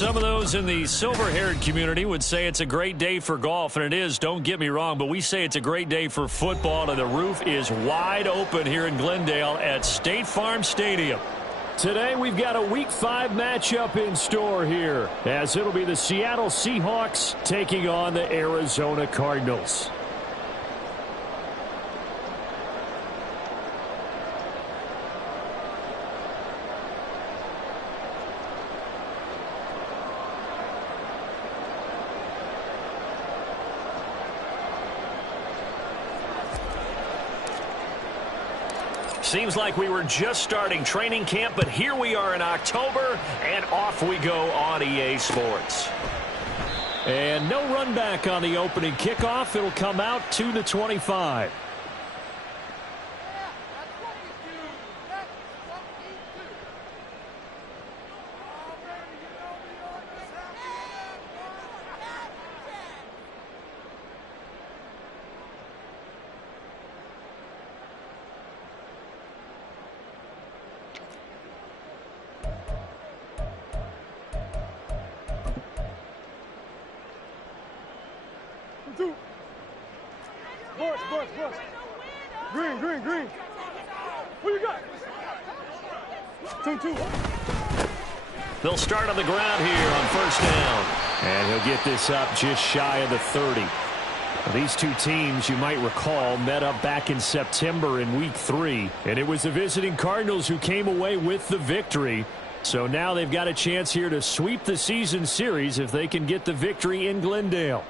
Some of those in the silver-haired community would say it's a great day for golf, and it is, don't get me wrong, but we say it's a great day for football, and the roof is wide open here in Glendale at State Farm Stadium. Today we've got a Week 5 matchup in store here, as it'll be the Seattle Seahawks taking on the Arizona Cardinals. Seems like we were just starting training camp, but here we are in October, and off we go on EA Sports. And no run back on the opening kickoff. It'll come out 2-25. Green. What you got? 2-2. They'll start on the ground here on first down. And he'll get this up just shy of the 30. These two teams, you might recall, met up back in September in Week 3. And it was the visiting Cardinals who came away with the victory. So now they've got a chance here to sweep the season series if they can get the victory in Glendale.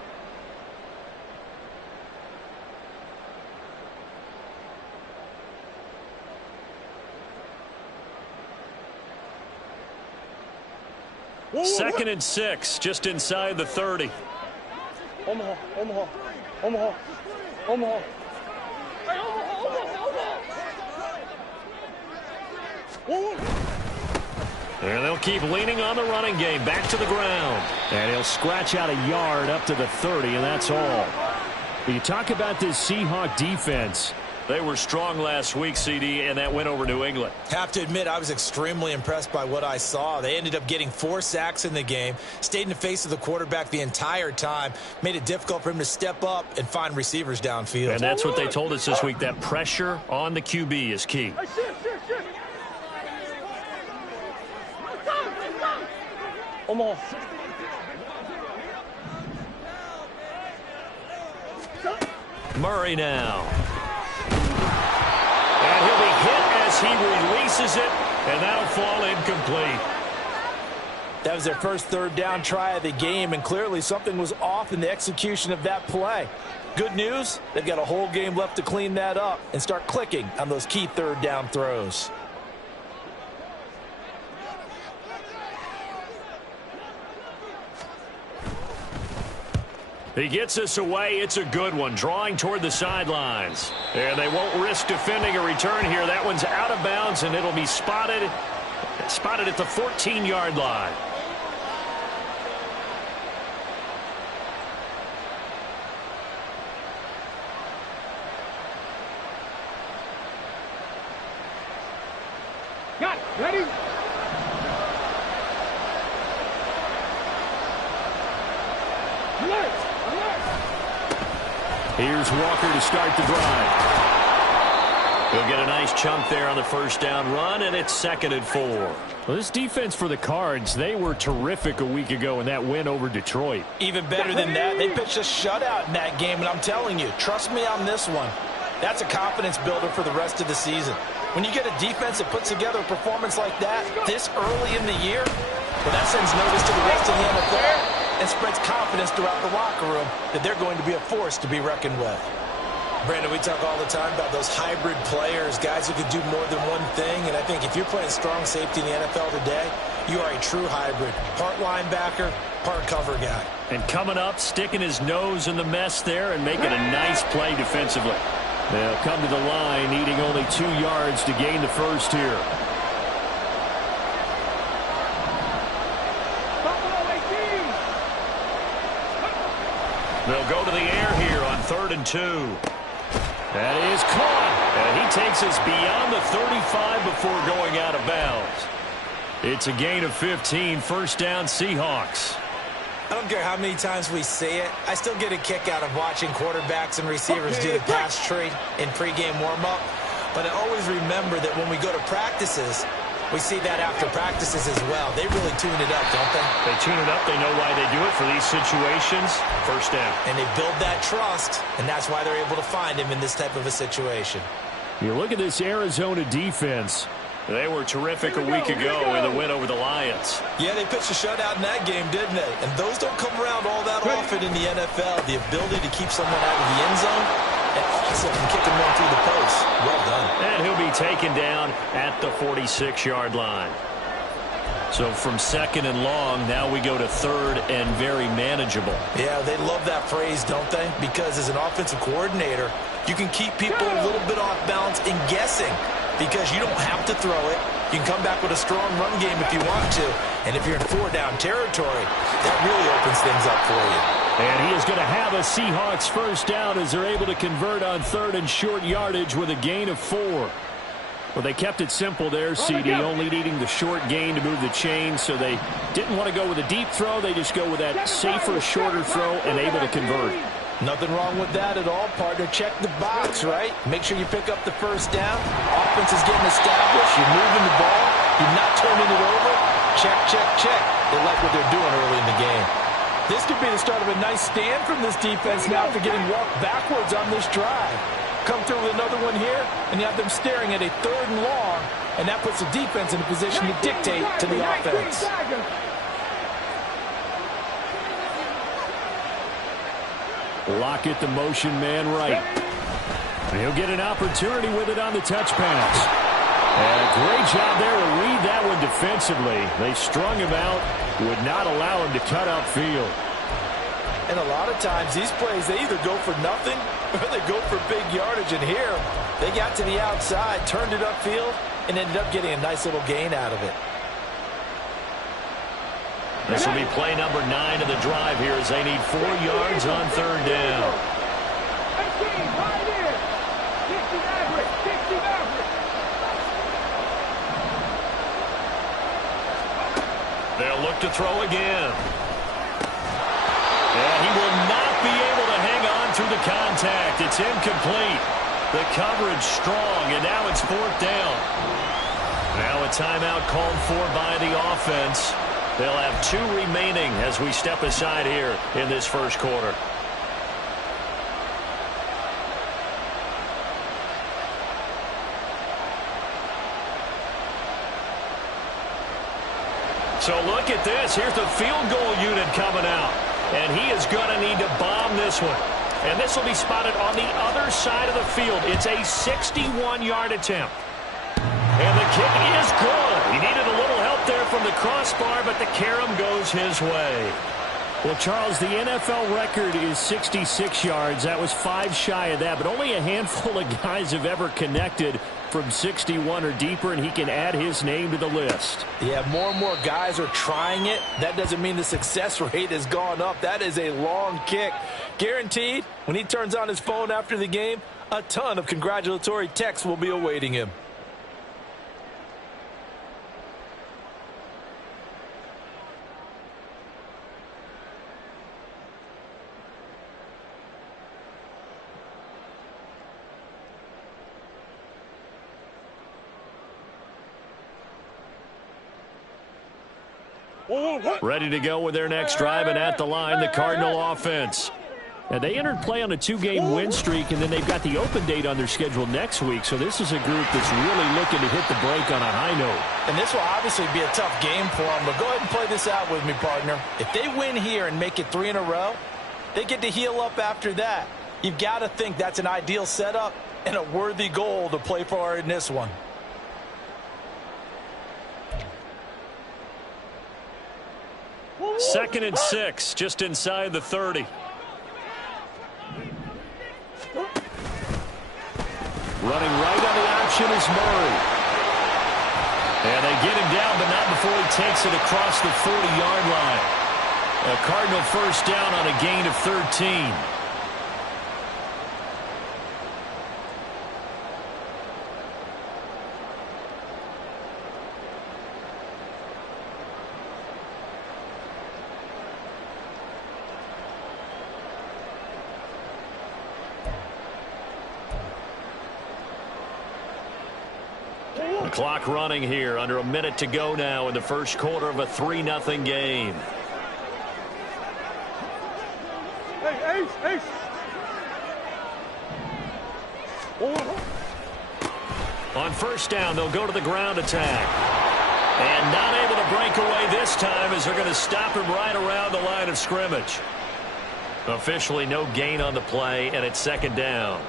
Second and 6, just inside the 30. Omaha. And they'll keep leaning on the running game. Back to the ground. And he'll scratch out a yard up to the 30, and that's all. But you talk about this Seahawk defense. They were strong last week, CD, and that went over New England. Have to admit, I was extremely impressed by what I saw. They ended up getting 4 sacks in the game, stayed in the face of the quarterback the entire time, made it difficult for him to step up and find receivers downfield. And that's what they told us this week, that pressure on the QB is key. Omaha. Murray now. And he'll be hit as he releases it, and that'll fall incomplete. That was their first third down try of the game, and clearly something was off in the execution of that play. Good news, they've got a whole game left to clean that up and start clicking on those key third down throws. He gets us away. It's a good one, drawing toward the sidelines. And they won't risk defending a return here. That one's out of bounds, and it'll be spotted at the 14-yard line. Got it. Ready? Here's Walker to start the drive. He'll get a nice chunk there on the first down run, and it's 2nd and 4. Well, this defense for the Cards, they were terrific a week ago in that win over Detroit. Even better than that, they pitched a shutout in that game, and I'm telling you, trust me on this one. That's a confidence builder for the rest of the season. When you get a defense that puts together a performance like that this early in the year, well, that sends notice to the rest of the NFL and spreads confidence throughout the locker room that they're going to be a force to be reckoned with. Brandon, we talk all the time about those hybrid players, guys who can do more than one thing, and I think if you're playing strong safety in the NFL today, you are a true hybrid. Part linebacker, part cover guy. And coming up, sticking his nose in the mess there and making a nice play defensively. They'll come to the line, needing only 2 yards to gain the first here. They'll go to the air here on 3rd and 2. That is caught. And he takes us beyond the 35 before going out of bounds. It's a gain of 15, first down Seahawks. I don't care how many times we see it. I still get a kick out of watching quarterbacks and receivers do the pass tree in pregame warm-up. But I always remember that when we go to practices, we see that after practices as well. They really tune it up, don't they? They tune it up. They know why they do it for these situations. First down. And they build that trust, and that's why they're able to find him in this type of a situation. You look at this Arizona defense. They were terrific a week ago in the win over the Lions. Yeah, they pitched a shutout in that game, didn't they? And those don't come around all that often in the NFL. The ability to keep someone out of the end zone and also from kicking one through the post. Well done. And he'll be taken down at the 46-yard line. So from second and long, now we go to third and very manageable. Yeah, they love that phrase, don't they? Because as an offensive coordinator, you can keep people a little bit off balance and guessing because you don't have to throw it. You can come back with a strong run game if you want to. And if you're in four-down territory, that really opens things up for you. And he is going to have a Seahawks first down as they're able to convert on third and short yardage with a gain of 4. Well, they kept it simple there, CD, only needing the short gain to move the chain, so they didn't want to go with a deep throw. They just go with that safer, shorter throw and able to convert. Nothing wrong with that at all, partner. Check the box, right? Make sure you pick up the first down. Offense is getting established. You're moving the ball. You're not turning it over. Check, check, check. They like what they're doing early in the game. This could be the start of a nice stand from this defense now after getting walked backwards on this drive. Come through with another one here, and you have them staring at a third and long, and that puts the defense in a position to dictate to the offense. Lockett, the motion man right. He'll get an opportunity with it on the touch pass. And a great job there to read that one defensively. They strung him out, would not allow him to cut upfield. And a lot of times these plays, they either go for nothing or they go for big yardage. And here, they got to the outside, turned it upfield, and ended up getting a nice little gain out of it. This will be play number 9 of the drive here as they need 4 yards on third down. They'll look to throw again. And he will not be able to hang on through the contact. It's incomplete. The coverage strong, and now it's 4th down. Now a timeout called for by the offense. They'll have 2 remaining as we step aside here in this first quarter. So look at this. Here's the field goal unit coming out. And he is going to need to bomb this one. And this will be spotted on the other side of the field. It's a 61-yard attempt. And the kick is good. He needed a little help there from the crossbar, but the carom goes his way. Well, Charles, the NFL record is 66 yards. That was 5 shy of that, but only a handful of guys have ever connected from 61 or deeper, and he can add his name to the list. Yeah, more and more guys are trying it. That doesn't mean the success rate has gone up. That is a long kick. Guaranteed, when he turns on his phone after the game, a ton of congratulatory texts will be awaiting him. Ready to go with their next drive, and at the line, the Cardinal offense. And they entered play on a 2-game win streak, and then they've got the open date on their schedule next week. So this is a group that's really looking to hit the break on a high note. And this will obviously be a tough game for them, but go ahead and play this out with me, partner. If they win here and make it 3 in a row, they get to heal up after that. You've got to think that's an ideal setup and a worthy goal to play for in this one. Second and 6, just inside the 30. Running right on the option is Murray. And they get him down, but not before he takes it across the 40-yard line. A Cardinal first down on a gain of 13. The clock running here, under a minute to go now in the first quarter of a 3-0 game. Hey, Ace. On first down, they'll go to the ground attack. And not able to break away this time as they're going to stop him right around the line of scrimmage. Officially no gain on the play, and it's second down.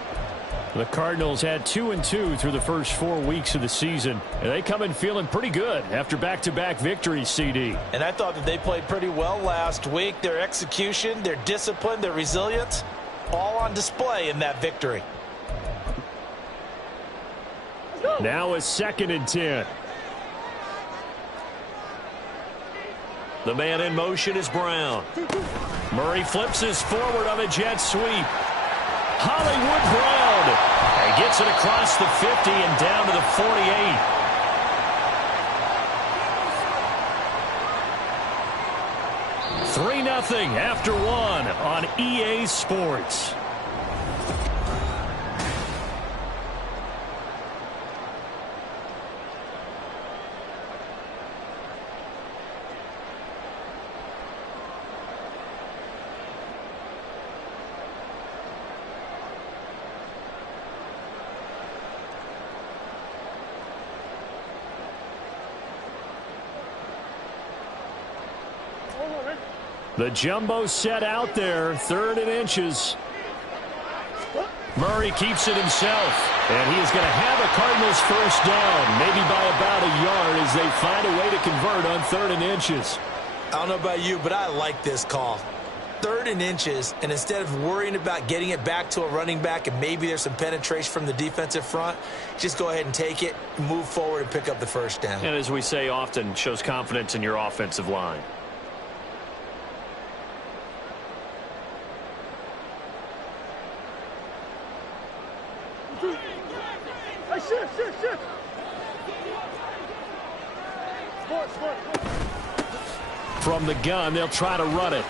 The Cardinals had 2-2 through the first 4 weeks of the season, and they come in feeling pretty good after back-to-back victories, CD. And I thought that they played pretty well last week. Their execution, their discipline, their resilience, all on display in that victory. Now a 2nd and 10. The man in motion is Brown. Murray flips his forward on a jet sweep. Hollywood Brown. And gets it across the 50 and down to the 48. Three 3-0 after one on EA Sports. The jumbo set out there, 3rd and inches. Murray keeps it himself, and he is going to have a Cardinals first down, maybe by about a yard as they find a way to convert on 3rd and inches. I don't know about you, but I like this call. 3rd and inches, and instead of worrying about getting it back to a running back and maybe there's some penetration from the defensive front, just go ahead and take it, move forward, and pick up the first down. And as we say often, shows confidence in your offensive line. Shift. Sport. From the gun, they'll try to run it.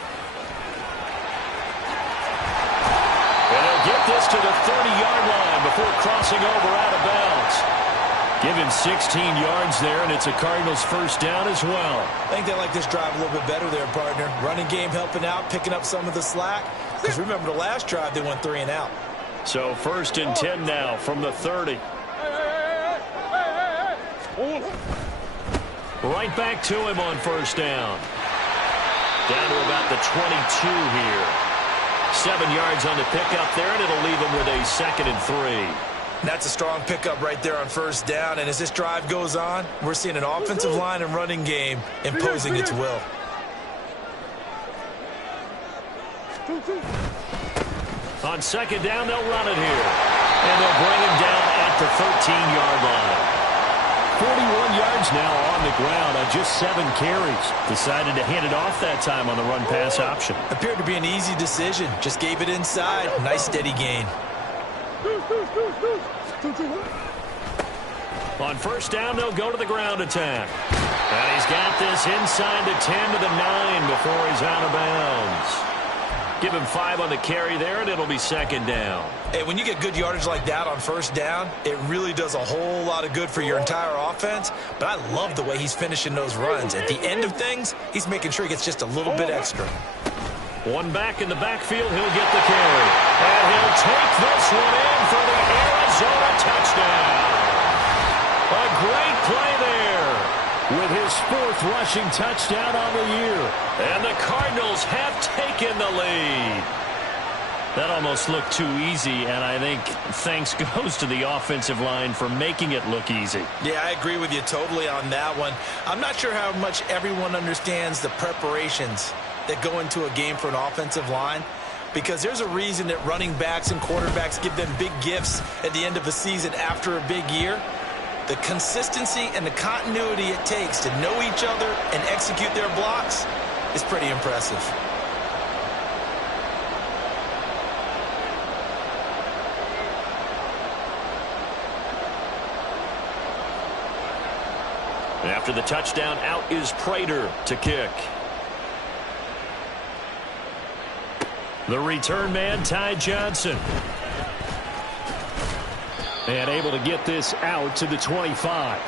And they'll get this to the 30-yard line before crossing over out of bounds. Give him 16 yards there, and it's a Cardinals first down as well. I think they like this drive a little bit better there, partner. Running game helping out, picking up some of the slack. Because remember the last drive, they went 3 and out. So 1st and 10 now from the 30. Right back to him on first down. Down to about the 22 here. 7 yards on the pickup there, and it'll leave him with a 2nd and 3. That's a strong pickup right there on first down. And as this drive goes on, we're seeing an offensive line and running game imposing its will. On 2nd down, they'll run it here. And they'll bring him down at the 13-yard line. 41 yards now on the ground on just 7 carries. Decided to hand it off that time on the run-pass option. Appeared to be an easy decision. Just gave it inside. Nice steady gain. On first down, they'll go to the ground attack. And he's got this inside the 10 to the 9 before he's out of bounds. Give him 5 on the carry there, and it'll be 2nd down. Hey, when you get good yardage like that on first down, it really does a whole lot of good for your entire offense. But I love the way he's finishing those runs. At the end of things, he's making sure he gets just a little bit extra. One back in the backfield, he'll get the carry. And he'll take this one in for the Arizona touchdown. A great play there. With his 4th rushing touchdown on the year. And the Cardinals have taken the lead. That almost looked too easy, and I think thanks goes to the offensive line for making it look easy. Yeah, I agree with you totally on that one. I'm not sure how much everyone understands the preparations that go into a game for an offensive line, because there's a reason that running backs and quarterbacks give them big gifts at the end of the season after a big year. The consistency and the continuity it takes to know each other and execute their blocks is pretty impressive. After the touchdown, out is Prater to kick. The return man, Ty Johnson. And able to get this out to the 25.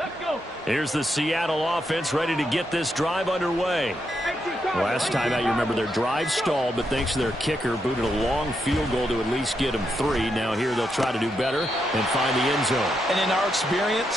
Let's go. Here's the Seattle offense ready to get this drive underway. Last time out, you remember their drive stalled, but thanks to their kicker, booted a long field goal to at least get them 3. Now here they'll try to do better and find the end zone. And in our experience,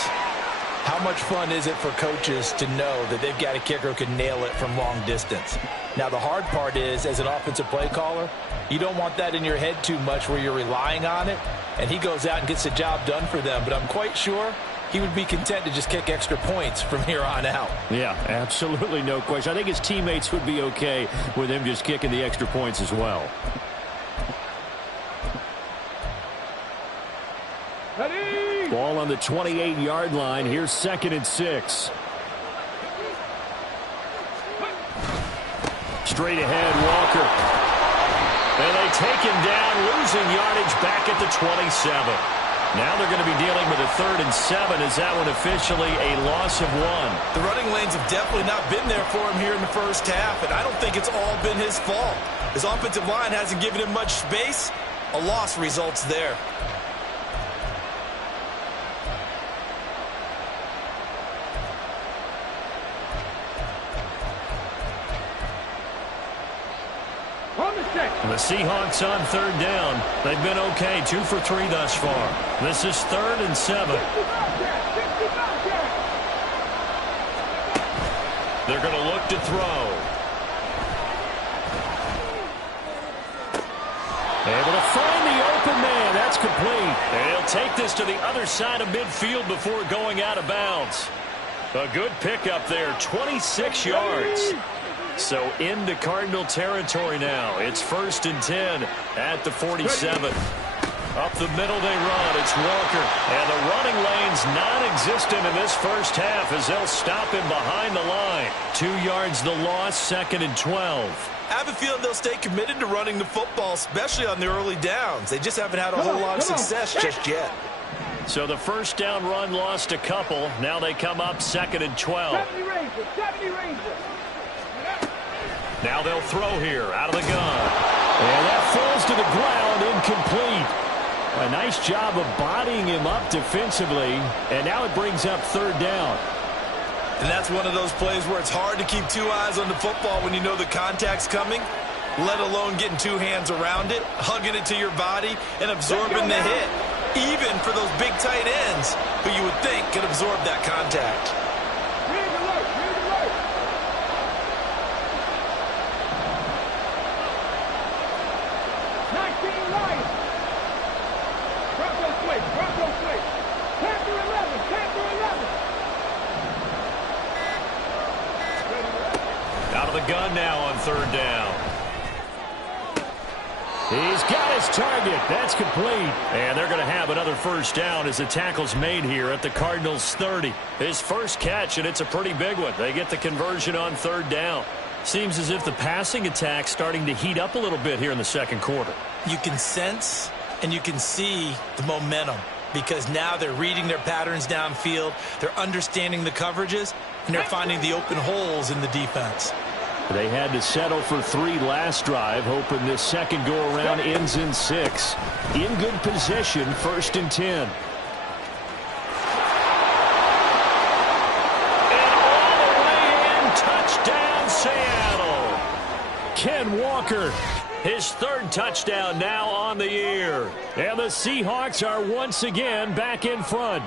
how much fun is it for coaches to know that they've got a kicker who can nail it from long distance? Now, the hard part is, as an offensive play caller, you don't want that in your head too much where you're relying on it, and he goes out and gets the job done for them. But I'm quite sure he would be content to just kick extra points from here on out. Yeah, absolutely no question. I think his teammates would be okay with him just kicking the extra points as well. Ready. Ball on the 28-yard line. Here's 2nd and 6. Straight ahead, Walker. And they take him down, losing yardage back at the 27. Now they're going to be dealing with a 3rd and 7. Is that one officially a loss of 1? The running lanes have definitely not been there for him here in the first half, and I don't think it's all been his fault. His offensive line hasn't given him much space. A loss results there. And the Seahawks on 3rd down. They've been okay, 2 for 3 thus far. This is 3rd and 7. They're going to look to throw. Able to find the open man. That's complete. And he'll take this to the other side of midfield before going out of bounds. A good pickup there, 26 yards. So into Cardinal territory now. It's 1st and 10 at the 47. Up the middle they run. It's Walker. And the running lane's non-existent in this first half as they'll stop him behind the line. 2 yards the loss, 2nd and 12. I have a feeling they'll stay committed to running the football, especially on the early downs. They just haven't had a whole lot of success just yet. So the first down run lost a couple. Now they come up 2nd and 12. 70 Rangers. Now they'll throw here out of the gun. And that falls to the ground, incomplete. A nice job of bodying him up defensively, and now it brings up 3rd down. And that's one of those plays where it's hard to keep 2 eyes on the football when you know the contact's coming, let alone getting 2 hands around it, hugging it to your body, and absorbing the hit, even for those big tight ends who you would think could absorb that contact. Out of the gun now on 3rd down. He's got his target. That's complete. And they're going to have another first down as the tackle's made here at the Cardinals' 30. His first catch, and it's a pretty big one. They get the conversion on 3rd down. Seems as if the passing attack's starting to heat up a little bit here in the 2nd quarter. You can sense and you can see the momentum because now they're reading their patterns downfield, they're understanding the coverages, and they're finding the open holes in the defense. They had to settle for 3 last drive, hoping this second go-around ends in 6. In good position, 1st and 10. And all the way in, touchdown Seattle. Ken Walker. His 3rd touchdown now on the year. And the Seahawks are once again back in front.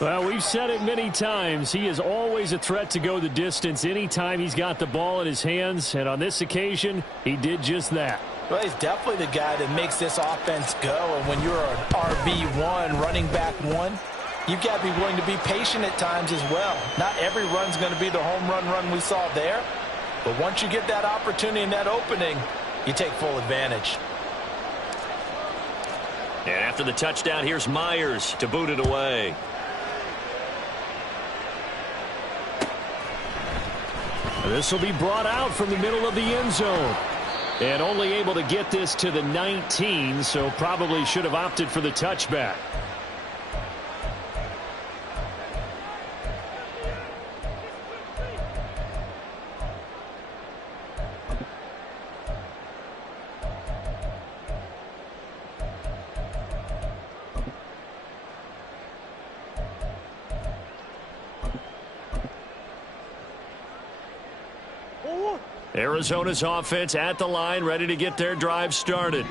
Well, we've said it many times. He is always a threat to go the distance anytime he's got the ball in his hands. And on this occasion, he did just that. Well, he's definitely the guy that makes this offense go. And when you're an RB1, running back 1, you've got to be willing to be patient at times as well. Not every run's going to be the home run we saw there. But once you get that opportunity and that opening, you take full advantage. And after the touchdown, here's Myers to boot it away. This will be brought out from the middle of the end zone. And only able to get this to the 19, so probably should have opted for the touchback. Arizona's offense at the line, ready to get their drive started.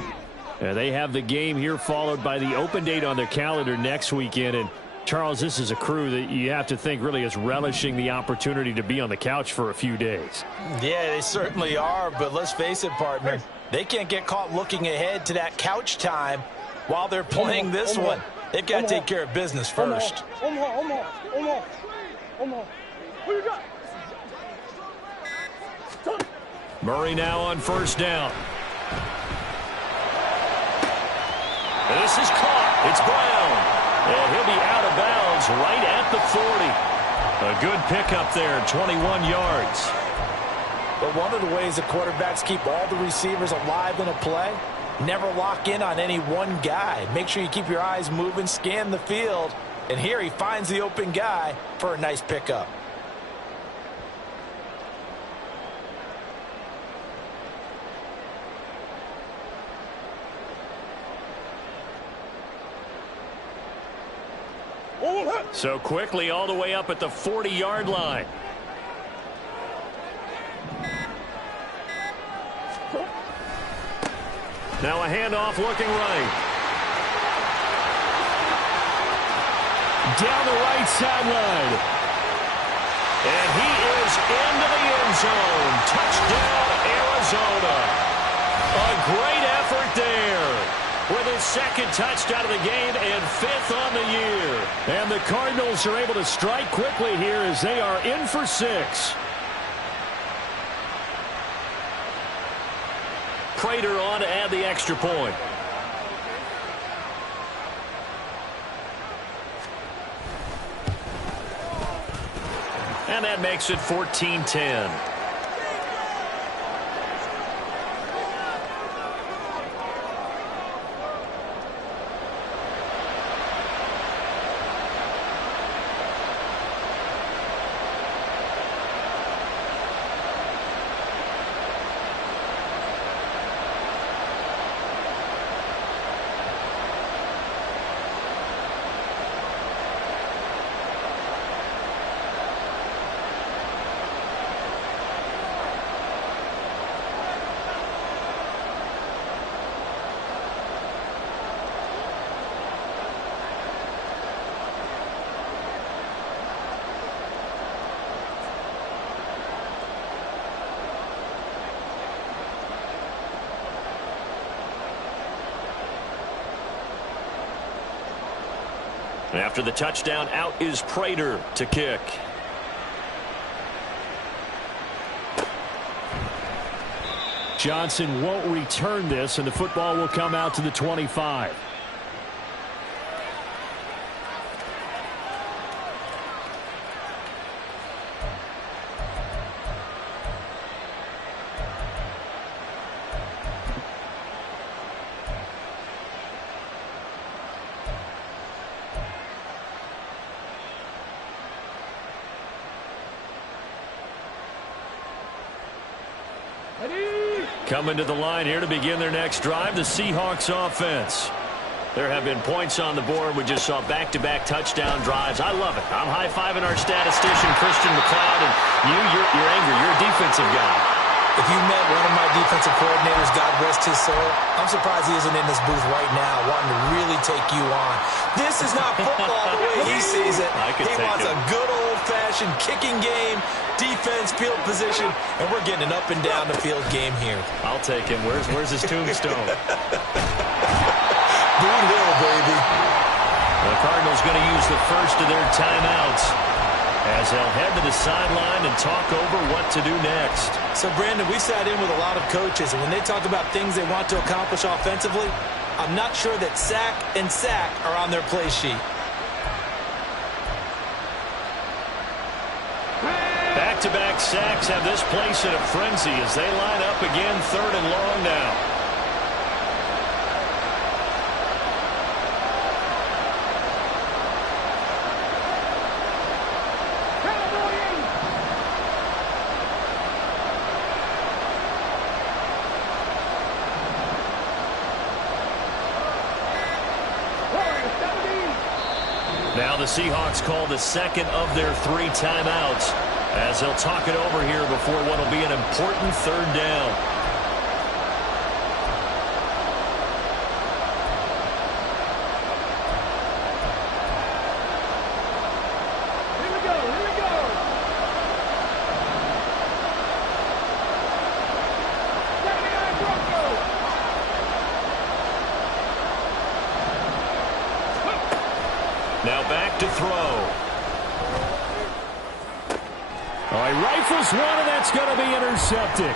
They have the game here followed by the open date on their calendar next weekend. And, Charles, this is a crew that you have to think really is relishing the opportunity to be on the couch for a few days. Yeah, they certainly are, but let's face it, partner. They can't get caught looking ahead to that couch time while they're playing this one. They've got to take care of business first. Murray now on first down. This is caught. It's Brown. And he'll be out of bounds right at the 40. A good pickup there, 21 yards. But one of the ways the quarterbacks keep all the receivers alive in a play, never lock in on any one guy. Make sure you keep your eyes moving, scan the field. And here he finds the open guy for a nice pickup. So quickly all the way up at the 40-yard line. Now a handoff looking right. Down the right sideline. And he is into the end zone. Touchdown, Arizona. A great effort there. With his second touchdown of the game and 5th on the year. And the Cardinals are able to strike quickly here as they are in for 6. Prater on to add the extra point. And that makes it 14-10. After the touchdown, out is Prater to kick. Johnson won't return this, and the football will come out to the 25. Coming to the line here to begin their next drive, the Seahawks offense. There have been points on the board. We just saw back-to-back touchdown drives. I love it. I'm high-fiving our statistician, Christian McLeod, and you're angry. You're a defensive guy. If you met one of my defensive coordinators, God rest his soul, I'm surprised he isn't in this booth right now wanting to really take you on. This is not football the way he sees it. He wants a good old-fashioned kicking game, defense, field position, and we're getting an up and down the field game here. I'll take him. Where's his tombstone? Boot Hill, baby. The Cardinals going to use the first of their timeouts as they'll head to the sideline and talk over what to do next. So, Brandon, we sat in with a lot of coaches, and when they talk about things they want to accomplish offensively, I'm not sure that sack and sack are on their play sheet. Back-to-back sacks have this place in a frenzy as they line up again, 3rd and long now. Now the Seahawks call the second of their 3 timeouts. as they'll talk it over here before what will be an important third down. Here we go, here we go. Second and Broncos. Now back to throw. All right, rifles one, and that's going to be intercepted.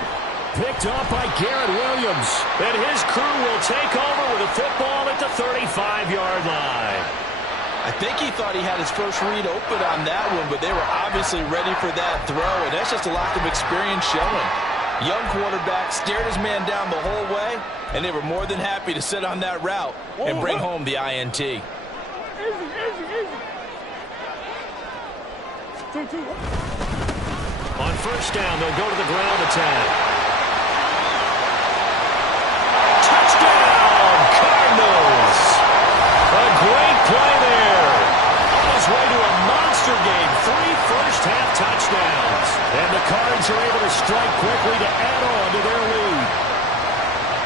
Picked up by Garrett Williams. And his crew will take over with the football at the 35-yard line. I think he thought he had his first read open on that one, but they were obviously ready for that throw, and that's just a lack of experience showing. Young quarterback stared his man down the whole way, and they were more than happy to sit on that route and bring home the INT. Easy, easy, easy. 2-2. On first down, they'll go to the ground attack. Touchdown, Cardinals! A great play there. On his way to a monster game, 3 first-half touchdowns. And the Cards are able to strike quickly to add on to their lead.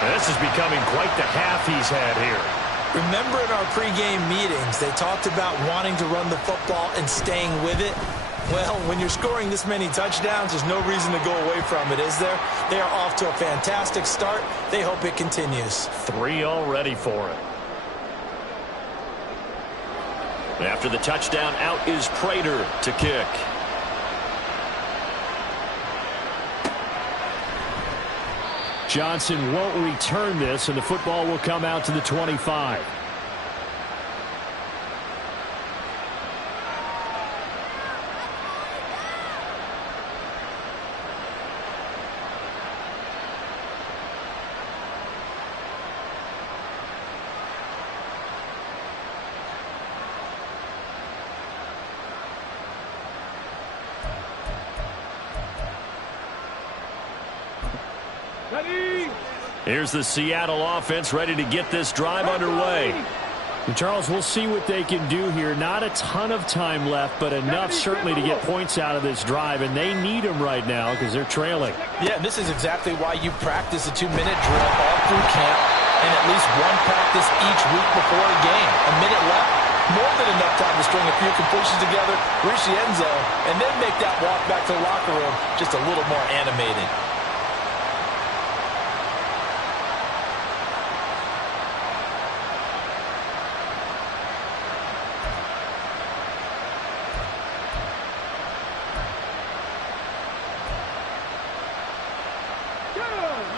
And this is becoming quite the half he's had here. Remember in our pregame meetings, they talked about wanting to run the football and staying with it? Well, when you're scoring this many touchdowns, there's no reason to go away from it, is there? They are off to a fantastic start. They hope it continues. 3 already for him. After the touchdown, out is Prater to kick. Johnson won't return this, and the football will come out to the 25. Ready. Here's the Seattle offense ready to get this drive underway. And Charles, we'll see what they can do here. Not a ton of time left, but enough certainly to get points out of this drive, and they need them right now because they're trailing. Yeah, this is exactly why you practice a 2-minute drill all through camp and at least one practice each week before a game. A minute left, more than enough time to string a few completions together, reach the end zone, and then make that walk back to the locker room just a little more animated.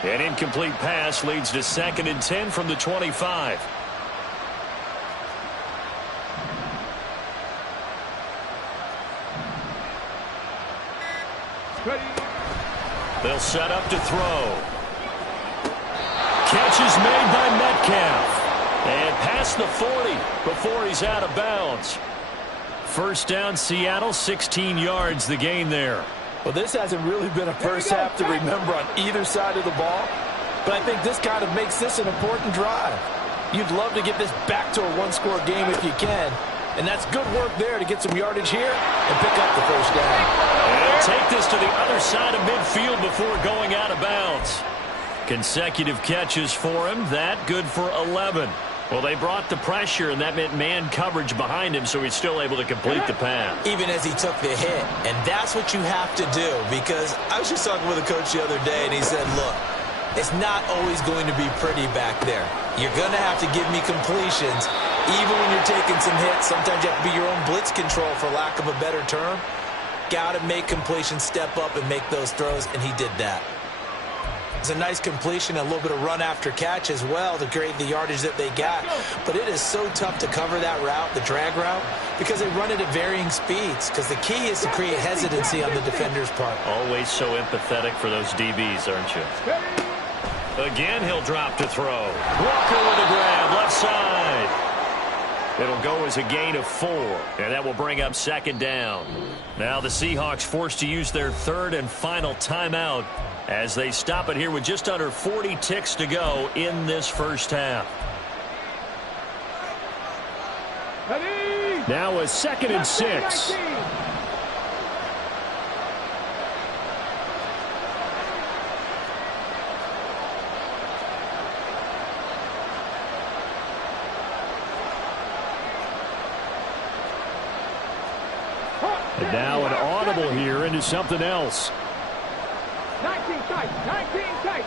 An incomplete pass leads to 2nd and 10 from the 25. Ready. They'll set up to throw. Catch is made by Metcalf. And past the 40 before he's out of bounds. First down, Seattle, 16 yards the gain there. Well, this hasn't really been a first half to remember on either side of the ball, but I think this kind of makes this an important drive. You'd love to get this back to a one-score game if you can, and that's good work there to get some yardage here and pick up the first down. And they'll take this to the other side of midfield before going out of bounds. Consecutive catches for him. That good for 11. Well, they brought the pressure, and that meant man coverage behind him, so he's still able to complete the pass. Even as he took the hit, and that's what you have to do, because I was just talking with a coach the other day, and he said, look, it's not always going to be pretty back there. You're going to have to give me completions. Even when you're taking some hits, sometimes you have to be your own blitz control, for lack of a better term. Got to make completions, step up, and make those throws, and he did that. It's a nice completion, a little bit of run after catch as well to create the yardage that they got. But it is so tough to cover that route, the drag route, because they run it at varying speeds. Because the key is to create hesitancy on the defender's part. Always so empathetic for those DBs, aren't you? Again, he'll drop to throw. Walker with a grab, left side. It'll go as a gain of 4, and that will bring up 2nd down. Now the Seahawks forced to use their 3rd and final timeout as they stop it here with just under 40 ticks to go in this first half. Ready. Now a 2nd and 6. And now an audible here into something else. 19 tight, 19 tight.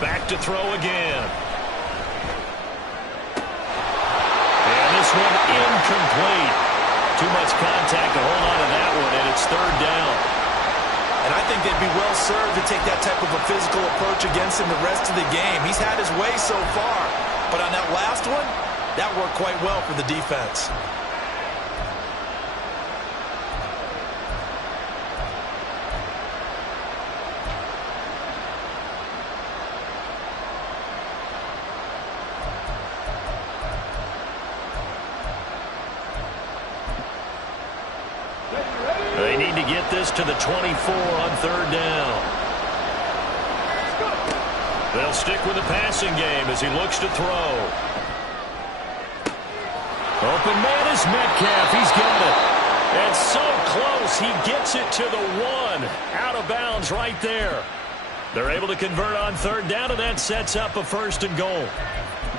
Back to throw again. And this one incomplete. Too much contact to hold on to that one, and it's third down. And I think they'd be well served to take that type of a physical approach against him the rest of the game. He's had his way so far. But on that last one, that worked quite well for the defense. They need to get this to the 24 on third down. They'll stick with the passing game as he looks to throw. Open man is Metcalf. He's got it. And so close. He gets it to the 1. Out of bounds right there. They're able to convert on third down, and that sets up a 1st and goal.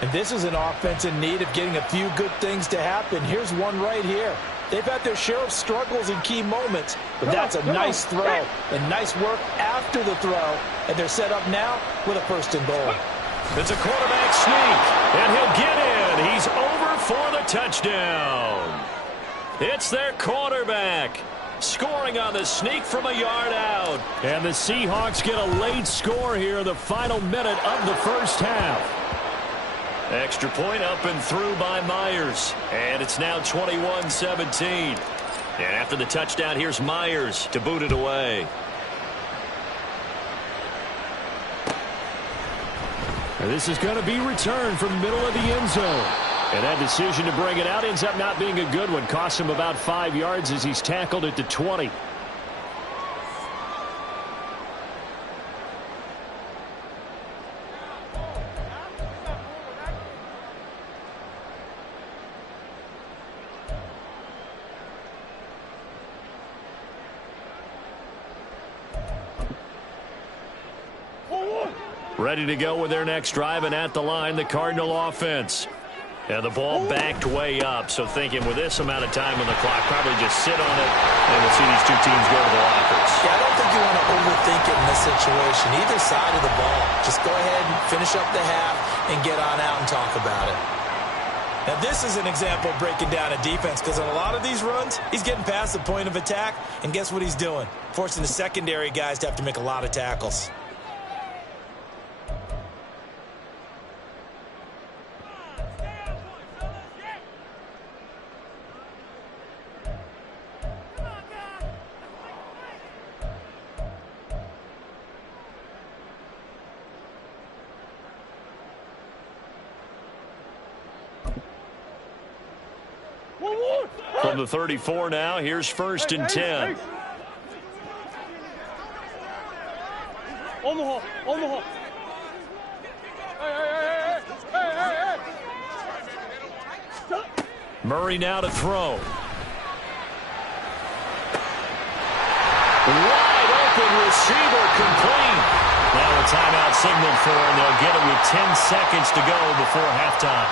And this is an offense in need of getting a few good things to happen. Here's one right here. They've had their share of struggles in key moments, but that's a nice throw and nice work after the throw. And they're set up now with a 1st and goal. It's a quarterback sneak, and he'll get in. He's over for the touchdown. It's their quarterback scoring on the sneak from a yard out. And the Seahawks get a late score here in the final minute of the first half. Extra point up and through by Myers. And it's now 21-17. And after the touchdown, here's Myers to boot it away. And this is going to be returned from the middle of the end zone. And that decision to bring it out ends up not being a good one. Costs him about 5 yards as he's tackled at the 20. Ready to go with their next drive, and at the line, the Cardinal offense. And the ball backed way up, so thinking with this amount of time on the clock, probably just sit on it, and we'll see these two teams go to the lockers. Yeah, I don't think you want to overthink it in this situation. Either side of the ball. Just go ahead and finish up the half and get on out and talk about it. Now, this is an example of breaking down a defense, because on a lot of these runs, he's getting past the point of attack, and guess what he's doing? Forcing the secondary guys to have to make a lot of tackles. From the 34 now, here's 1st and 10. On the hole, on the hole. Hey. Stop. Murray now to throw. Wide open receiver complete. Now a timeout signaled for, and they'll get it with 10 seconds to go before halftime.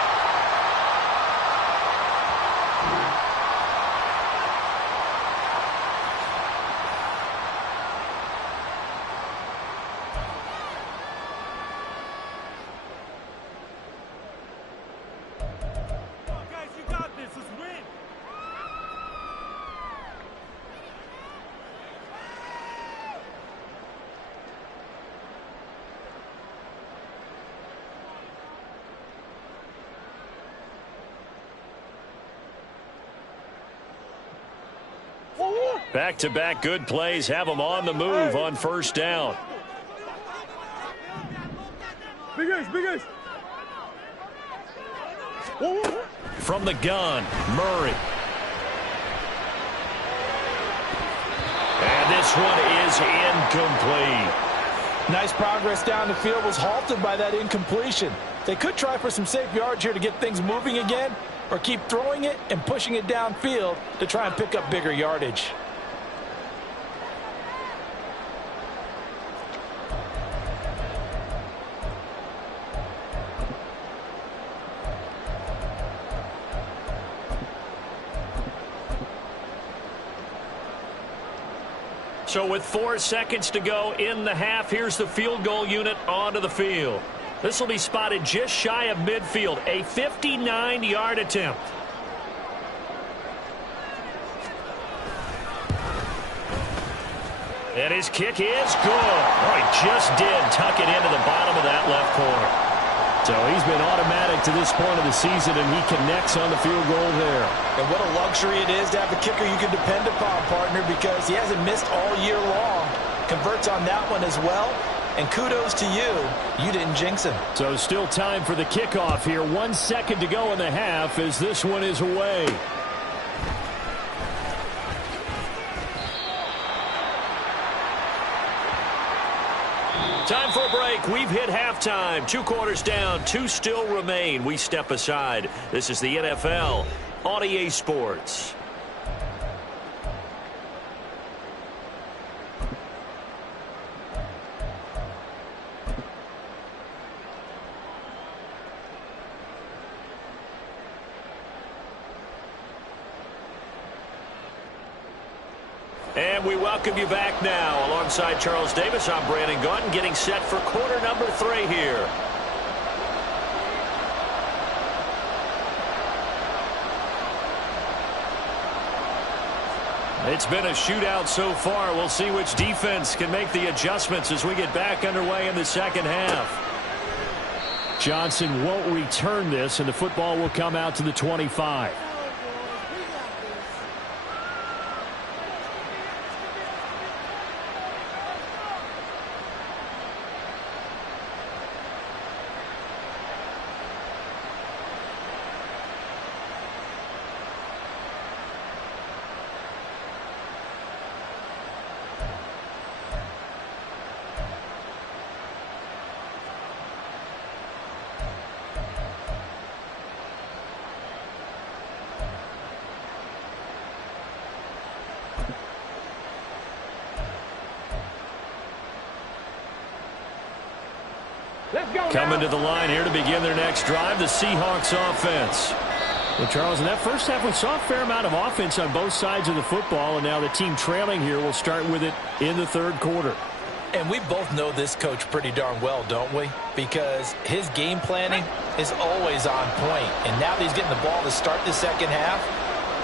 Back-to-back good plays have them on the move on 1st down. Big ace. From the gun, Murray. And this one is incomplete. Nice progress down the field, was halted by that incompletion. They could try for some safe yards here to get things moving again, or keep throwing it and pushing it downfield to try and pick up bigger yardage. So with 4 seconds to go in the half, here's the field goal unit onto the field. This will be spotted just shy of midfield, a 59-yard attempt. And his kick is good. Oh, he just did tuck it into the bottom of that left corner. So he's been automatic to this point of the season, and he connects on the field goal there. And what a luxury it is to have a kicker you can depend upon, partner, because he hasn't missed all year long. Converts on that one as well. And kudos to you. You didn't jinx him. So still time for the kickoff here. 1 second to go in the half as this one is away. Time for a break. We've hit halftime. 2 quarters down. 2 still remain. We step aside. This is the NFL on EA Sports. And we welcome you back now. Alongside Charles Davis, I'm Brandon Gaudin, getting set for quarter number 3 here. It's been a shootout so far. We'll see which defense can make the adjustments as we get back underway in the second half. Johnson won't return this, and the football will come out to the 25. Coming to the line here to begin their next drive, the Seahawks offense. Well, Charles, in that first half, we saw a fair amount of offense on both sides of the football, and now the team trailing here will start with it in the third quarter. And we both know this coach pretty darn well, don't we? Because his game planning is always on point. And now that he's getting the ball to start the second half,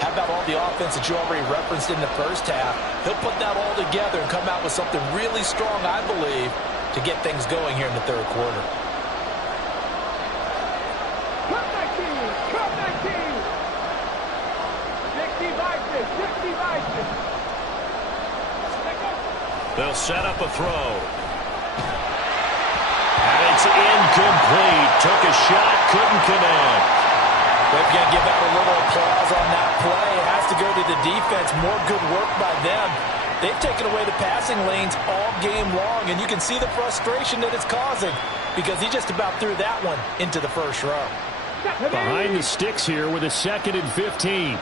how about all the offense that you already referenced in the first half? He'll put that all together and come out with something really strong, I believe, to get things going here in the third quarter. They'll set up a throw. And it's incomplete. Took a shot, couldn't connect. They've got to give out a little applause on that play. It has to go to the defense. More good work by them. They've taken away the passing lanes all game long, and you can see the frustration that it's causing because he just about threw that one into the first row. Behind the sticks here with a 2nd and 15.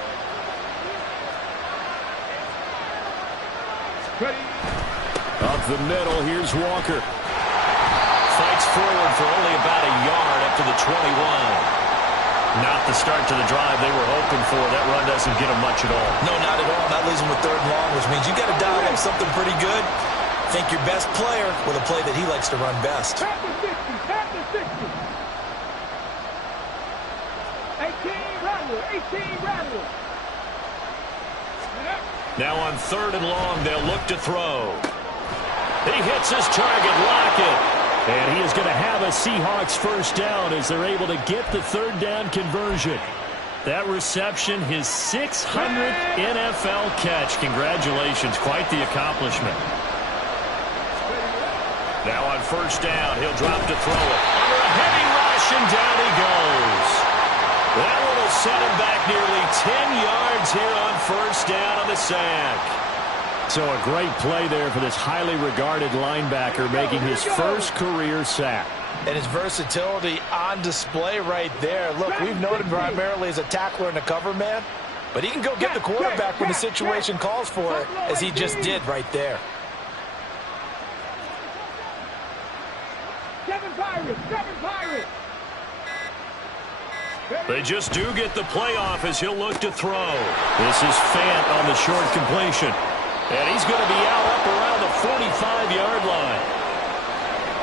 Up the middle, here's Walker. Fights forward for only about a yard up to the 21. Not the start to the drive they were hoping for. That run doesn't get them much at all. No, not at all. That leaves them with 3rd and long, which means you got to dial up something pretty good. Think your best player with a play that he likes to run best. 18 Rattler. Now on 3rd and long, they'll look to throw. He hits his target, Lockett. And he is going to have a Seahawks first down as they're able to get the 3rd down conversion. That reception, his 600th NFL catch. Congratulations, quite the accomplishment. Now on 1st down, he'll drop to throw it. Under a heavy rush, and down he goes. That one will set him back nearly 10 yards here on 1st down on the sack. So a great play there for this highly regarded linebacker making his first career sack. And his versatility on display right there. Look, we've known him primarily as a tackler and a cover man, but he can go get the quarterback when the situation calls for it, as he just did right there. Seven Pirates. They just do get the playoff as he'll look to throw. This is Fant on the short completion. And he's going to be out up around the 45-yard line.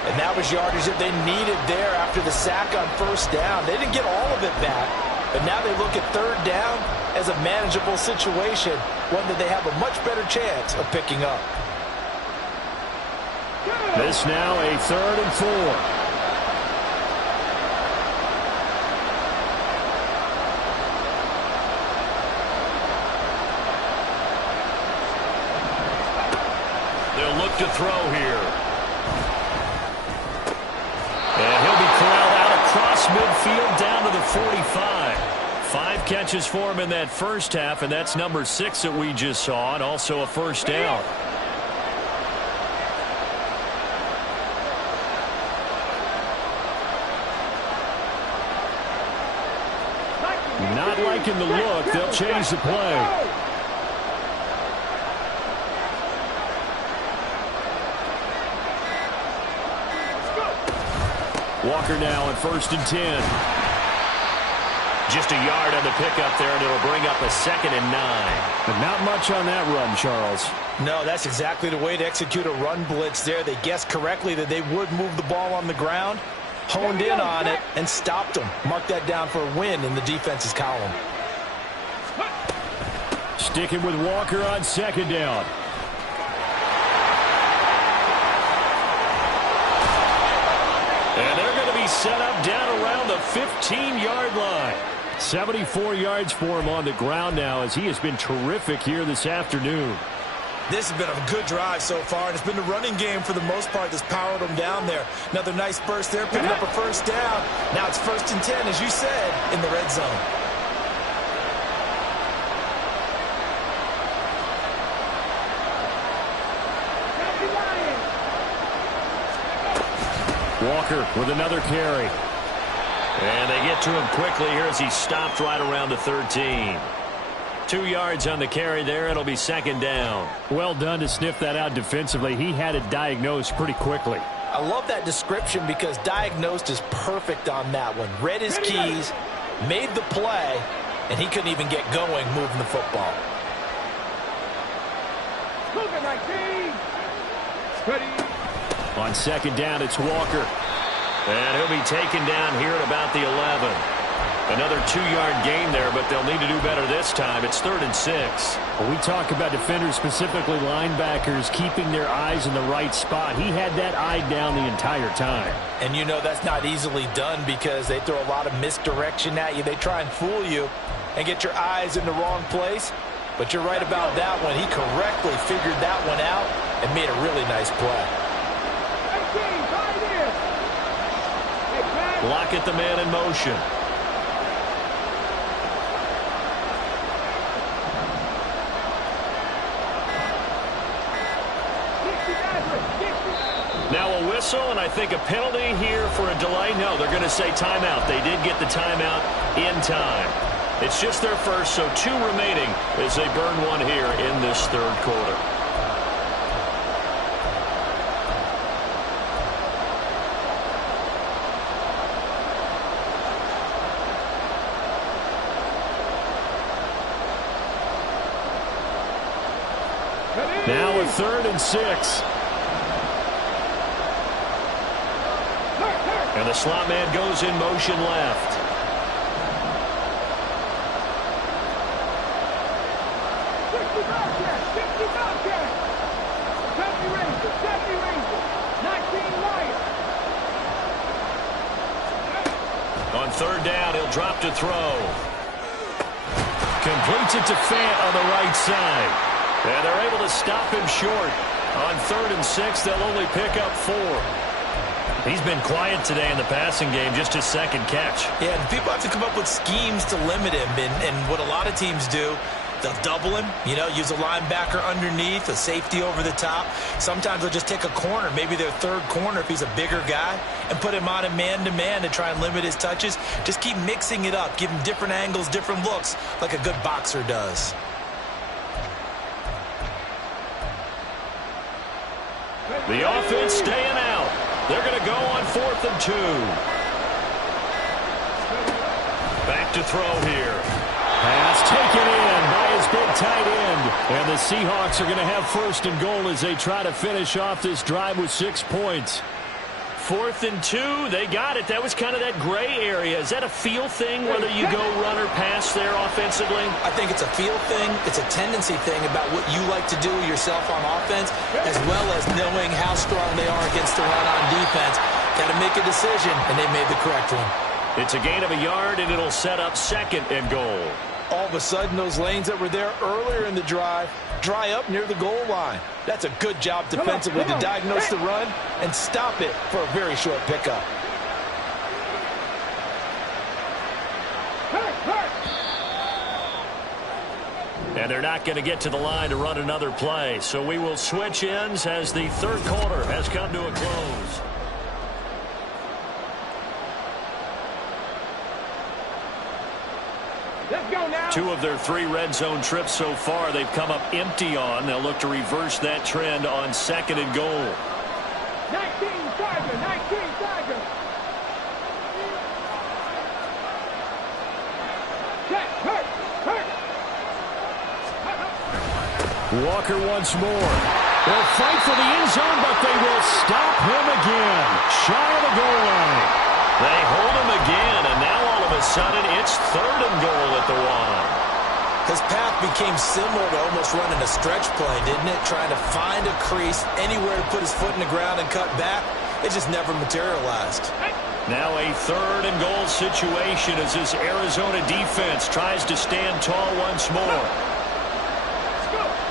And that was yardage that they needed there after the sack on first down. They didn't get all of it back, but now they look at third down as a manageable situation, one that they have a much better chance of picking up. This now a 3rd and 4. Look to throw here. And he'll be corralled out across midfield down to the 45. 5 catches for him in that first half, and that's number 6 that we just saw, and also a first down. Not liking the look. They'll change the play. Walker now on 1st and 10. Just a yard on the pickup there, and it'll bring up a 2nd and 9. But not much on that run, Charles. No, that's exactly the way to execute a run blitz there. They guessed correctly that they would move the ball on the ground, honed in on it, and stopped them. Mark that down for a win in the defense's column. Sticking with Walker on 2nd down. And they're going to be set up down around the 15-yard line. 74 yards for him on the ground now, as he has been terrific here this afternoon. This has been a good drive so far, and it's been the running game for the most part that's powered them down there. Another nice burst there, picking up a first down. Now it's 1st and 10, as you said, in the red zone. Walker with another carry. And they get to him quickly here as he stopped right around the 13. 2 yards on the carry there. It'll be 2nd down. Well done to sniff that out defensively. He had it diagnosed pretty quickly. I love that description because diagnosed is perfect on that one. Read his keys, made the play, and he couldn't even get going moving the football. On 2nd down, it's Walker. And he'll be taken down here at about the 11. Another 2-yard gain there, but they'll need to do better this time. It's 3rd and 6. When we talk about defenders, specifically linebackers, keeping their eyes in the right spot, he had that eye down the entire time. And you know that's not easily done because they throw a lot of misdirection at you. They try and fool you and get your eyes in the wrong place. But you're right about that one. He correctly figured that one out and made a really nice play. Lockett the man in motion. Now a whistle, and I think a penalty here for a delay. No, they're going to say timeout. They did get the timeout in time. It's just their first, so 2 remaining as they burn one here in this 3rd quarter. Now a 3rd and 6. And the slot man goes in motion left. On 3rd down, he'll drop to throw. Completes it to Fant on the right side. And they're able to stop him short. On 3rd and 6, they'll only pick up 4. He's been quiet today in the passing game, just his 2nd catch. Yeah, and people have to come up with schemes to limit him. And what a lot of teams do, they'll double him, you know, use a linebacker underneath, a safety over the top. Sometimes they'll just take a corner, maybe their 3rd corner if he's a bigger guy, and put him on a man-to-man to try and limit his touches. Just keep mixing it up, give him different angles, different looks, like a good boxer does. The offense staying out. They're going to go on 4th and 2. Back to throw here. Pass taken in by his big tight end. And the Seahawks are going to have first and goal as they try to finish off this drive with 6 points. 4th and 2. They got it. That was kind of that gray area. Is that a feel thing, whether you go run or pass there offensively? I think it's a feel thing. It's a tendency thing about what you like to do yourself on offense, as well as knowing how strong they are against the run on defense. Got to make a decision, and they made the correct one. It's a gain of a yard, and it'll set up 2nd and goal. All of a sudden, those lanes that were there earlier in the drive dry up near the goal line. That's a good job defensively to diagnose the run and stop it for a very short pickup. And they're not going to get to the line to run another play. So we will switch ends as the 3rd quarter has come to a close. Let's go now. 2 of their 3 red zone trips so far they've come up empty on. They'll look to reverse that trend on 2nd and goal. 19 Tiger, 19 Tiger. Check, hurt. Walker once more. They'll fight for the end zone, but they will stop him again. Shy of the goal line. They hold him again, and now all of a sudden it's 3rd and goal at the 1. His path became similar to almost running a stretch play, didn't it? Trying to find a crease, anywhere to put his foot in the ground and cut back. It just never materialized. Now a 3rd and goal situation as this Arizona defense tries to stand tall once more.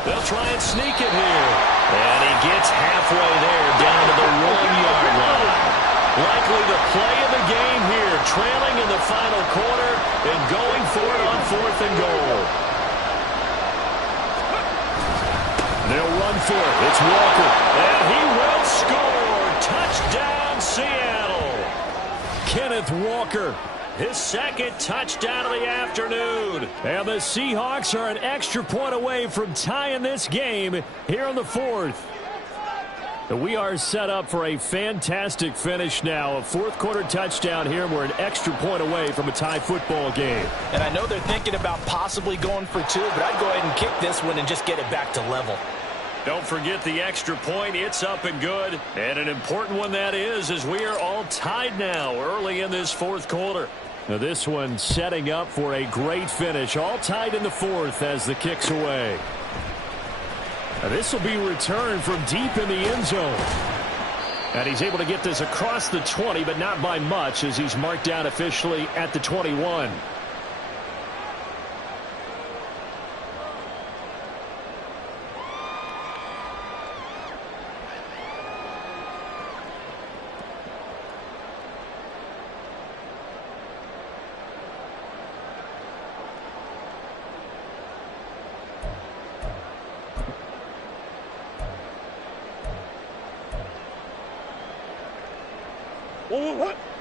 They'll try and sneak it here. And he gets halfway there, down to the 1-yard line. Likely the play of the game here, trailing in the final quarter and going for it on 4th and goal. They'll run for it. It's Walker. And he will score. Touchdown, Seattle. Kenneth Walker. His 2nd touchdown of the afternoon. And the Seahawks are an extra point away from tying this game here in the 4th. We are set up for a fantastic finish now. A 4th quarter touchdown here, and we're an extra point away from a tie football game. And I know they're thinking about possibly going for 2, but I'd go ahead and kick this one and just get it back to level. Don't forget the extra point. It's up and good. And an important one that is, as we are all tied now early in this 4th quarter. Now this one setting up for a great finish. All tied in the 4th as the kick's away. Now this will be returned from deep in the end zone. And he's able to get this across the 20, but not by much, as he's marked down officially at the 21.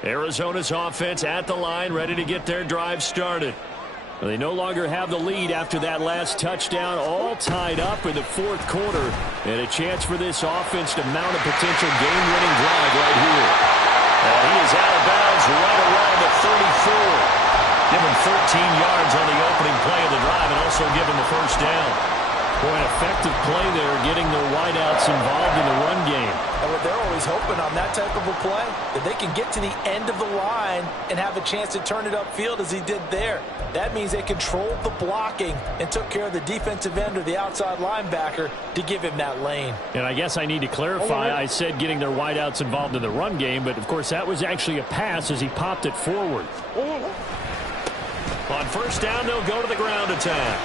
Arizona's offense at the line, ready to get their drive started. They no longer have the lead after that last touchdown, all tied up in the 4th quarter, and a chance for this offense to mount a potential game-winning drive right here. And he is out of bounds right around the 34. Give him 13 yards on the opening play of the drive and also give him a 1st down. Boy, an effective play there, getting their wideouts involved in the run game. And what they're always hoping on that type of a play, that they can get to the end of the line and have a chance to turn it upfield as he did there. That means they controlled the blocking and took care of the defensive end or the outside linebacker to give him that lane. And I guess I need to clarify, I said getting their wideouts involved in the run game, but of course that was actually a pass as he popped it forward. On 1st down, they'll go to the ground attack.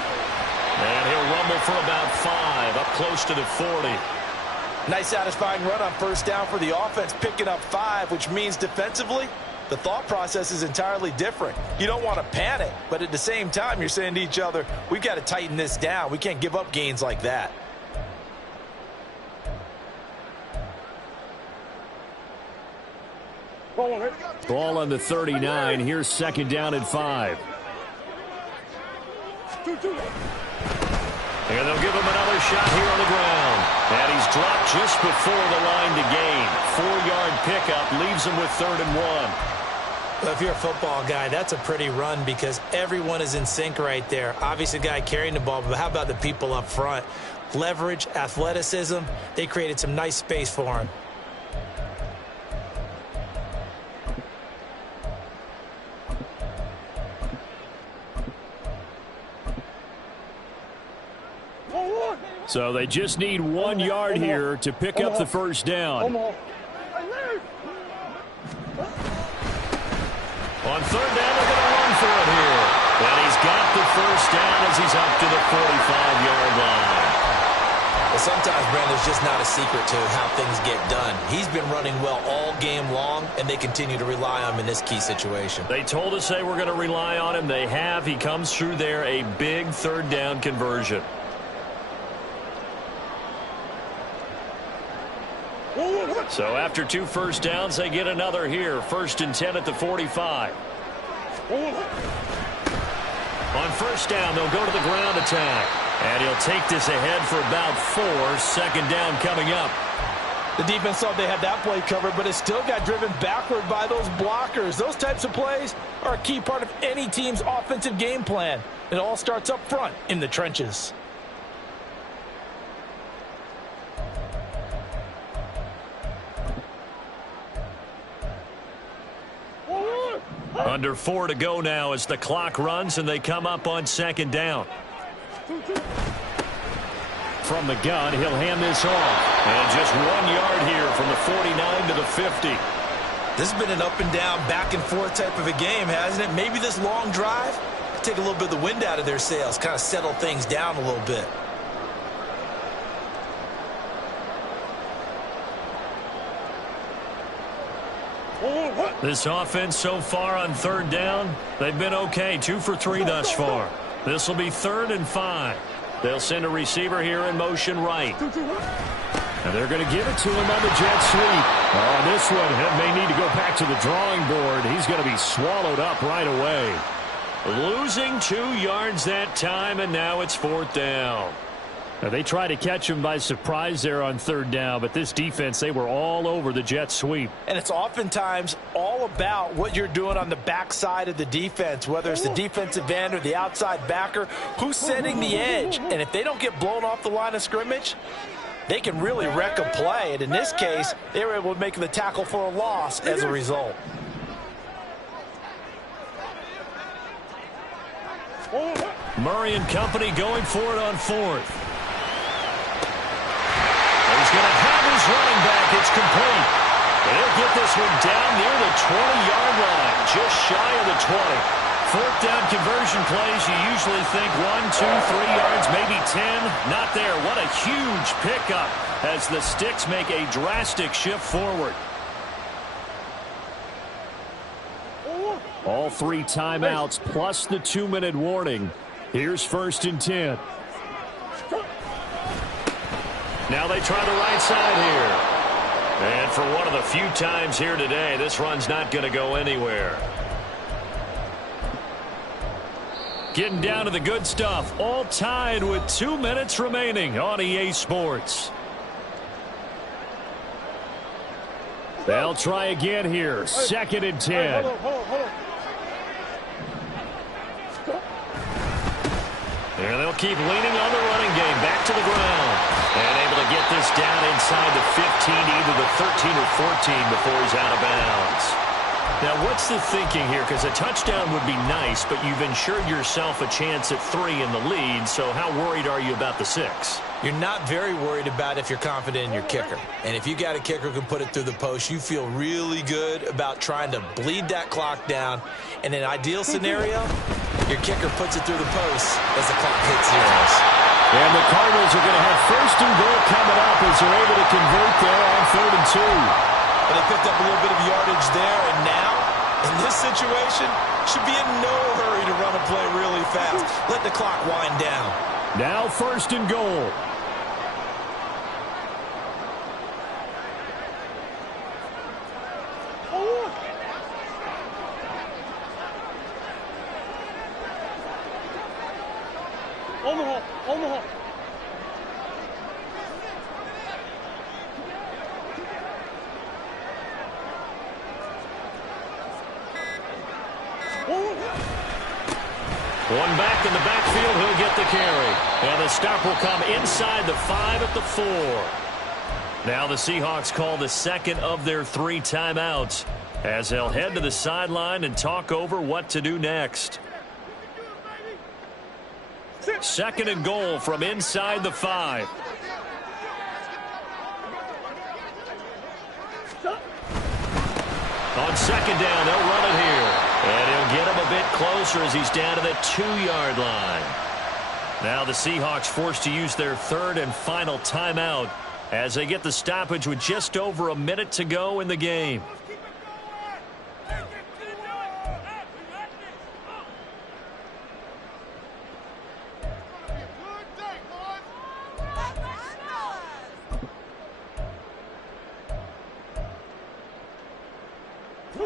And he'll rumble for about 5, up close to the 40. Nice satisfying run on 1st down for the offense, picking up 5, which means defensively, the thought process is entirely different. You don't want to panic, but at the same time, you're saying to each other, we've got to tighten this down. We can't give up gains like that. Ball on the 39. Here's 2nd down and 5. And they'll give him another shot here on the ground. And he's dropped just before the line to gain. 4-yard pickup leaves him with 3rd and 1. Well, if you're a football guy, that's a pretty run because everyone is in sync right there. Obviously, the guy carrying the ball, but how about the people up front? Leverage, athleticism, they created some nice space for him. So they just need 1 yard here to pick up the first down. On third down, they're going to run for it here. And he's got the first down as he's up to the 45-yard line. Well, sometimes, Brandon, there's just not a secret to how things get done. He's been running well all game long, and they continue to rely on him in this key situation. They told us they were going to rely on him. They have. He comes through there, a big third down conversion. So after 2 first downs, they get another here. 1st and 10 at the 45. On first down, they'll go to the ground attack. And he'll take this ahead for about 4. 2nd down coming up. The defense thought they had that play covered, but it still got driven backward by those blockers. Those types of plays are a key part of any team's offensive game plan. It all starts up front in the trenches. Under 4 to go now as the clock runs and they come up on 2nd down. From the gun, he'll hand this off. And just 1 yard here from the 49 to the 50. This has been an up and down, back and forth type of a game, hasn't it? Maybe this long drive could take a little bit of the wind out of their sails, kind of settle things down a little bit. This offense so far on 3rd down, they've been okay. 2 for 3 thus far. This will be 3rd and 5. They'll send a receiver here in motion right. And they're going to give it to him on the jet sweep. On this one, he may need to go back to the drawing board. He's going to be swallowed up right away. Losing 2 yards that time, and now it's 4th down. Now, they try to catch him by surprise there on 3rd down, but this defense, they were all over the jet sweep. And it's oftentimes all about what you're doing on the backside of the defense, whether it's the defensive end or the outside backer, who's setting the edge. And if they don't get blown off the line of scrimmage, they can really wreck a play. And in this case, they were able to make the tackle for a loss as a result. Murray and company going for it on 4th. He's going to have his running back. It's complete. And he'll get this one down near the 20-yard line, just shy of the 20. 4th down conversion plays, you usually think 1, 2, 3 yards, maybe 10. Not there. What a huge pickup as the Sticks make a drastic shift forward. All 3 timeouts plus the 2-minute warning. Here's 1st and 10. Now they try the right side here. And for one of the few times here today, this run's not going to go anywhere. Getting down to the good stuff. All tied with 2 minutes remaining on EA Sports. They'll try again here. 2nd and 10. And they'll keep leaning on the running game. Back to the ground. And able to get this down inside the 15, either the 13 or 14 before he's out of bounds. Now, what's the thinking here? Because a touchdown would be nice, but you've ensured yourself a chance at 3 in the lead, so how worried are you about the 6? You're not very worried about if you're confident in your kicker. And if you got a kicker who can put it through the post, you feel really good about trying to bleed that clock down. In an ideal scenario, your kicker puts it through the post as the clock hits zeros. And the Cardinals are going to have 1st and goal coming up as they're able to convert there on 3rd and 2. And they picked up a little bit of yardage there, and now, in this situation, should be in no hurry to run a play really fast. Let the clock wind down. Now 1st and goal. Omaha. One back in the backfield, he'll get the carry. And the stop will come inside the 5 at the 4. Now the Seahawks call the second of their 3 timeouts as they'll head to the sideline and talk over what to do next. Second and goal from inside the 5. On second down, they'll run it here. And he'll get him a bit closer as he's down to the 2-yard line. Now the Seahawks forced to use their third and final timeout as they get the stoppage with just over a minute to go in the game.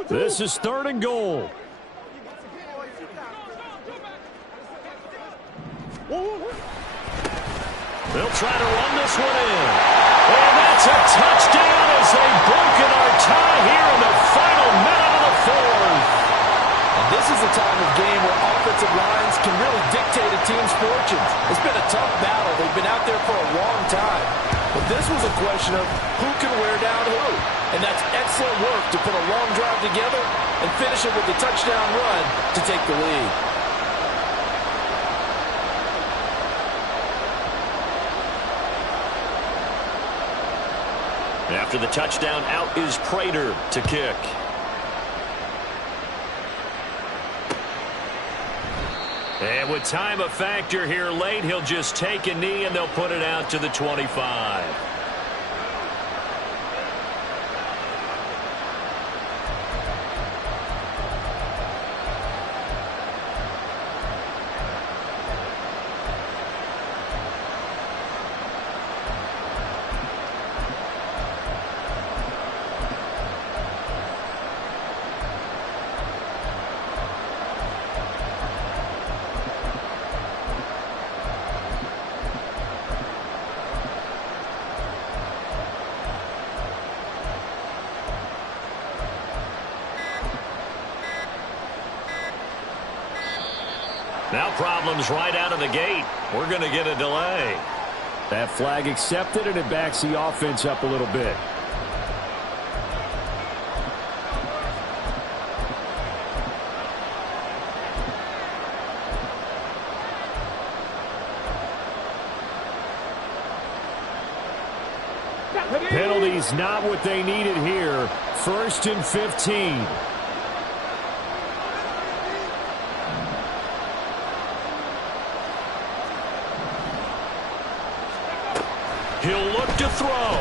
This is third and goal. They'll try to run this one in. And that's a touchdown as they've broken our tie here in the final minute of the 4th. And this is the time of game where offensive lines can really dictate a team's fortunes. It's been a tough battle. They've been out there for a long time. But this was a question of who can wear down who. And that's excellent work to put a long drive together and finish it with a touchdown run to take the lead. After the touchdown, out is Prater to kick. And with time a factor here late, he'll just take a knee and they'll put it out to the 25. Now problems right out of the gate. We're going to get a delay. That flag accepted, and it backs the offense up a little bit. Penalties not what they needed here. 1st and 15. He'll look to throw.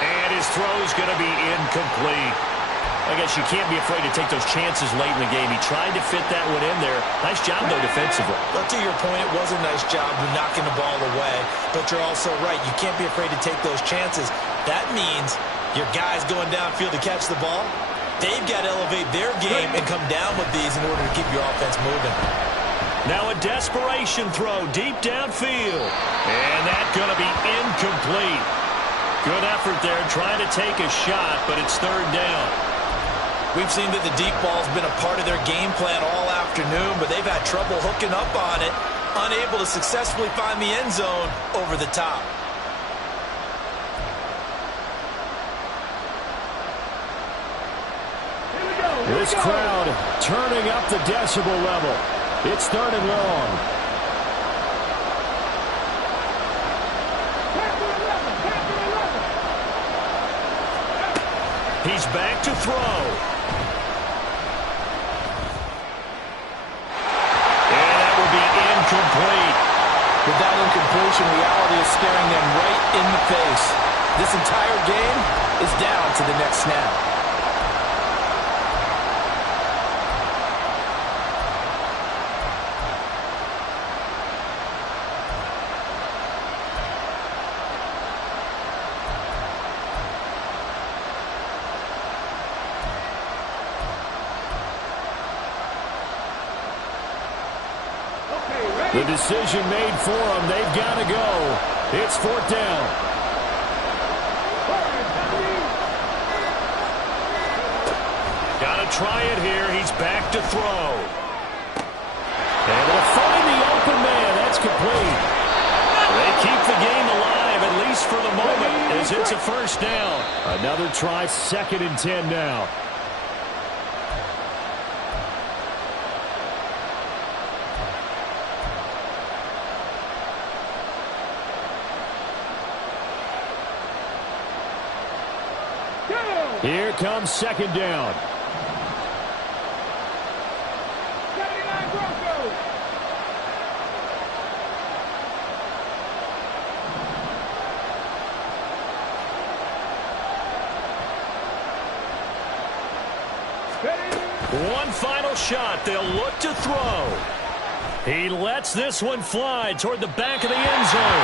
And his throw's going to be incomplete. I guess you can't be afraid to take those chances late in the game. He tried to fit that one in there. Nice job, though, defensively. Well, to your point, it was a nice job of knocking the ball away. But you're also right. You can't be afraid to take those chances. That means your guys going downfield to catch the ball, they've got to elevate their game and come down with these in order to keep your offense moving. Now a desperation throw deep downfield. And that's going to be incomplete. Good effort there trying to take a shot, but it's third down. We've seen that the deep ball's been a part of their game plan all afternoon, but they've had trouble hooking up on it, unable to successfully find the end zone over the top. This crowd turning up the decibel level. It's third and long. He's back to throw. And that will be incomplete. With that incompletion, reality is staring them right in the face. This entire game is down to the next snap. The decision made for them. They've got to go. It's fourth down. Got to try it here. He's back to throw. And they'll find the open man. That's complete. They keep the game alive, at least for the moment, as it's a first down. Another try, 2nd and 10 now. Here comes 2nd down. 79 Broncos. One final shot. They'll look to throw. He lets this one fly toward the back of the end zone.